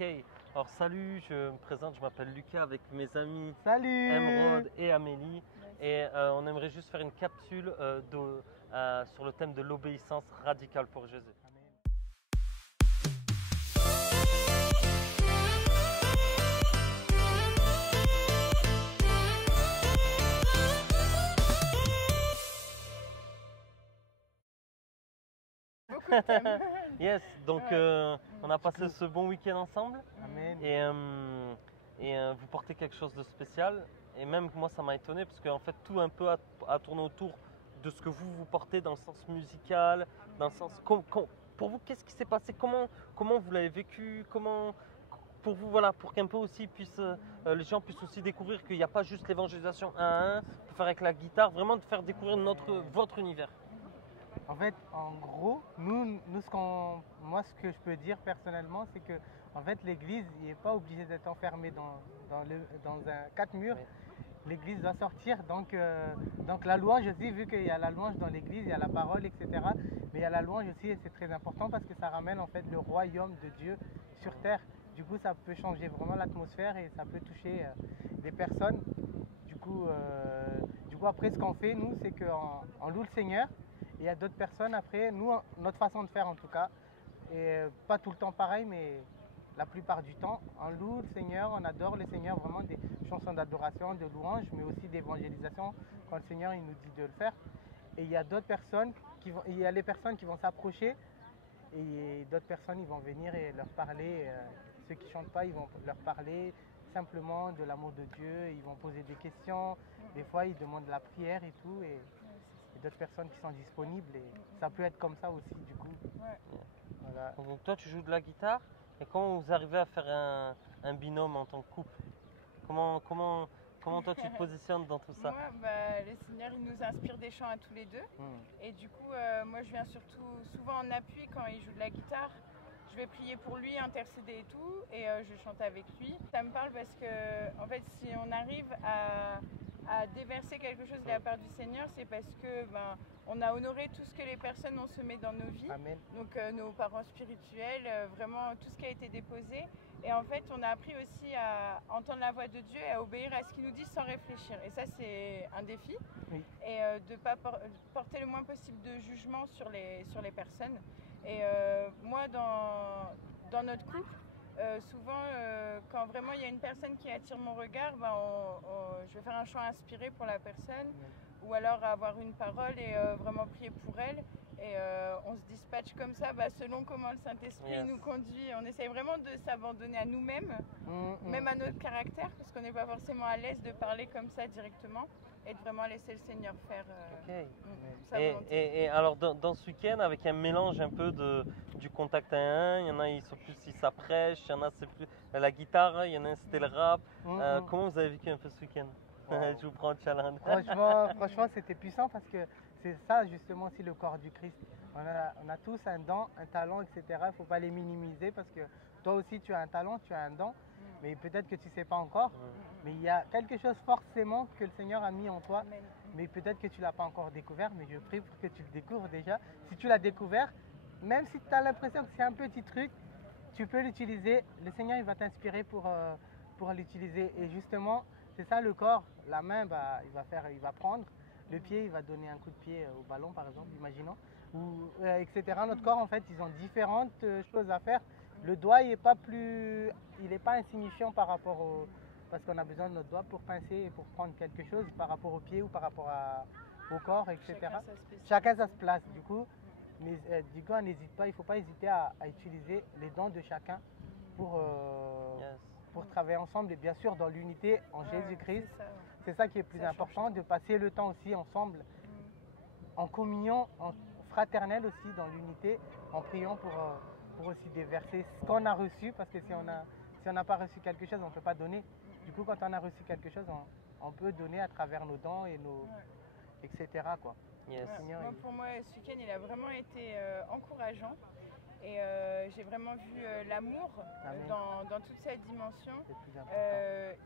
Ok, alors salut, je me présente, je m'appelle Lucas avec mes amis Salut! Emeraude et Amélie et on aimerait juste faire une capsule sur le thème de l'obéissance radicale pour Jésus. Amen. Beaucoup de thèmes. Yes, donc Ouais. on a passé ce bon week-end ensemble Amen. et vous portez quelque chose de spécial et même moi ça m'a étonné parce qu'en fait tout un peu a tourné autour de ce que vous portez dans le sens musical, dans le sens pour vous qu'est-ce qui s'est passé, comment vous l'avez vécu, comment pour vous voilà pour qu'un peu aussi les gens puissent aussi découvrir qu'il n'y a pas juste l'évangélisation 1 à 1, de faire avec la guitare, vraiment de faire découvrir votre univers. En fait, en gros, nous moi, ce que je peux dire personnellement, c'est que en fait, l'église n'est pas obligée d'être enfermée dans un quatre murs. Oui. L'église doit sortir. Donc la louange aussi, vu qu'il y a la louange dans l'église, il y a la parole, etc. Mais il y a la louange aussi, et c'est très important parce que ça ramène en fait le royaume de Dieu sur terre. Du coup, ça peut changer vraiment l'atmosphère et ça peut toucher des personnes. Du coup, après, ce qu'on fait, nous, c'est qu'on loue le Seigneur. Et il y a d'autres personnes après, nous, notre façon de faire en tout cas, et pas tout le temps pareil, mais la plupart du temps, on loue le Seigneur, on adore le Seigneur, vraiment des chansons d'adoration, de louange, mais aussi d'évangélisation quand le Seigneur il nous dit de le faire. Et il y a d'autres personnes il y a les personnes qui vont s'approcher et d'autres personnes ils vont venir et leur parler. Ceux qui chantent pas, ils vont leur parler simplement de l'amour de Dieu, ils vont poser des questions, des fois ils demandent de la prière et tout. Et d'autres personnes qui sont disponibles et ça peut être comme ça aussi du coup. Ouais. Voilà. Donc toi tu joues de la guitare et comment vous arrivez à faire un binôme en tant que couple? Comment toi tu te positionnes dans tout ça? Moi, le Seigneur, il nous inspire des chants à tous les deux. Et du coup, moi, je viens surtout souvent en appui quand il joue de la guitare. Je vais prier pour lui, intercéder et tout, et je chante avec lui. Ça me parle parce que, en fait, si on arrive à déverser quelque chose de la part du Seigneur, c'est parce que on a honoré tout ce que les personnes ont semé dans nos vies. Amen. Donc nos parents spirituels, vraiment tout ce qui a été déposé. Et en fait, on a appris aussi à entendre la voix de Dieu et à obéir à ce qu'il nous dit sans réfléchir. Et ça, c'est un défi. Oui. Et de ne pas porter le moins possible de jugement sur les personnes. Et moi, dans notre couple, souvent, quand vraiment il y a une personne qui attire mon regard, je vais faire un chant inspiré pour la personne, ou alors avoir une parole et vraiment prier pour elle. Et on se dispatche comme ça, selon comment le Saint-Esprit nous conduit. On essaye vraiment de s'abandonner à nous-mêmes, même à notre caractère, parce qu'on n'est pas forcément à l'aise de parler comme ça directement, et de vraiment laisser le Seigneur faire sa volonté. Et alors dans ce week-end, avec un mélange un peu du contact à un, il y en a ils s'apprêchent, il y en a c'est plus la guitare, il y en a c'était le rap. Comment vous avez vécu un peu ce week-end? Wow. Je vous prends le challenge. Franchement, c'était puissant parce que c'est ça justement aussi le corps du Christ. On a tous un don, un talent, etc. Il ne faut pas les minimiser parce que toi aussi tu as un talent, tu as un don, mais peut-être que tu ne sais pas encore. Mais il y a quelque chose forcément que le Seigneur a mis en toi, mais peut-être que tu ne l'as pas encore découvert, mais je prie pour que tu le découvres déjà. Si tu l'as découvert, même si tu as l'impression que c'est un petit truc, tu peux l'utiliser. Le Seigneur il va t'inspirer pour l'utiliser. Et justement, c'est ça le corps. La main, il va prendre. Le pied, il va donner un coup de pied au ballon, par exemple, imaginons. Etc. Notre corps, en fait, ils ont différentes choses à faire. Le doigt, il n'est pas insignifiant par rapport parce qu'on a besoin de notre doigt pour pincer et pour prendre quelque chose par rapport au pied ou par rapport au corps, etc. Chacun sa place. Du coup, on n'hésite pas. Il ne faut pas hésiter à utiliser les dons de chacun pour travailler ensemble et bien sûr dans l'unité en Jésus-Christ. C'est ça qui est plus important, de passer le temps aussi ensemble, en communion, en fraternelle aussi dans l'unité, en priant pour aussi déverser ce qu'on a reçu, parce que si on n'a pas reçu quelque chose, on ne peut pas donner. Du coup, quand on a reçu quelque chose, on peut donner à travers nos dons et etc. quoi. Yes. Pour moi, ce week-end, il a vraiment été encourageant. Et j'ai vraiment vu l'amour dans toute cette dimension.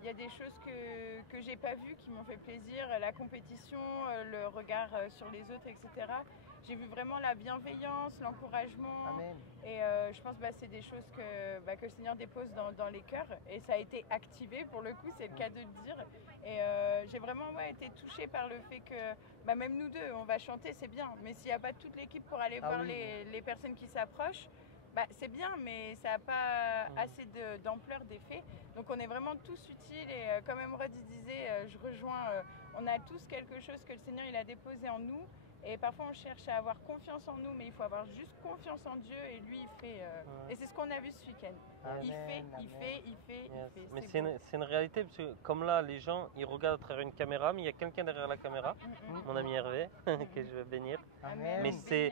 Il y a des choses que j'ai pas vues qui m'ont fait plaisir, la compétition, le regard sur les autres, etc. j'ai vu vraiment la bienveillance, l'encouragement. Amen. Et je pense que c'est des choses que le Seigneur dépose dans les cœurs. Et ça a été activé pour le coup, c'est le cas de le dire. Et j'ai vraiment été touchée par le fait que même nous deux, on va chanter, c'est bien. Mais s'il n'y a pas toute l'équipe pour aller voir les personnes qui s'approchent, c'est bien, mais ça n'a pas assez d'ampleur, d'effet. Donc on est vraiment tous utiles et comme Emeraude disait, je rejoins, on a tous quelque chose que le Seigneur il a déposé en nous. Et parfois on cherche à avoir confiance en nous, mais il faut avoir juste confiance en Dieu et lui il fait. Et c'est ce qu'on a vu ce week-end. Il fait. Mais c'est une réalité, parce que comme là, les gens, ils regardent à travers une caméra, mais il y a quelqu'un derrière la caméra, mon ami Hervé, que je vais bénir. Amen. Mais c'est,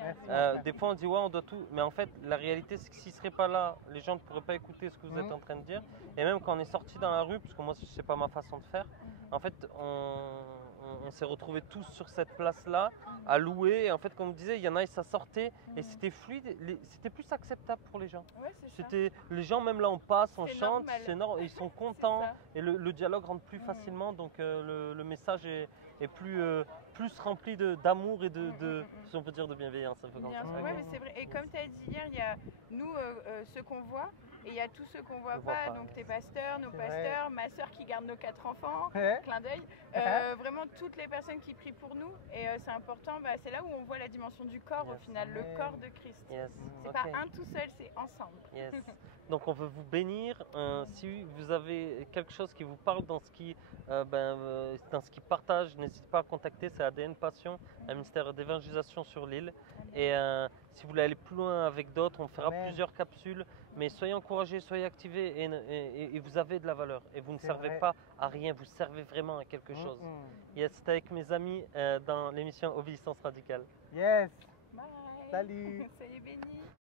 des fois on dit ouais, on doit tout, mais en fait, la réalité c'est que s'il ne serait pas là, les gens ne pourraient pas écouter ce que vous êtes en train de dire. Et même quand on est sorti dans la rue, parce que moi, c'est pas ma façon de faire, en fait, on s'est retrouvés tous sur cette place-là, à louer. Et en fait, comme vous disiez, il y en a, ça sortait et c'était fluide. C'était plus acceptable pour les gens. Ouais, c'est ça. C'était les gens, même là, on passe, on chante, normal. c'est normal, ils sont contents ça. et le dialogue rentre plus facilement. Donc le message est plus rempli d'amour et si on peut dire, de bienveillance. Un peu comme ça. Ouais, mais c'est vrai. Et comme tu as dit hier, il y a nous, ceux qu'on voit. Et il y a tous ceux qu'on ne voit pas, donc tes pasteurs, nos pasteurs, ma soeur qui garde nos 4 enfants, clin d'œil, vraiment toutes les personnes qui prient pour nous. Et c'est important, c'est là où on voit la dimension du corps au final, le corps de Christ. C'est pas un tout seul, c'est ensemble. Donc on veut vous bénir. Si vous avez quelque chose qui vous parle dans ce qui partage, n'hésitez pas à contacter, c'est ADN Passion, un ministère d'évangélisation sur l'île. Et si vous voulez aller plus loin avec d'autres, on fera plusieurs capsules. Mais soyez encouragés, soyez activés et vous avez de la valeur. Et vous ne servez pas à rien, vous servez vraiment à quelque chose. C'était avec mes amis dans l'émission Obéissance Radicale. Yes. Bye. Salut. Soyez bénis.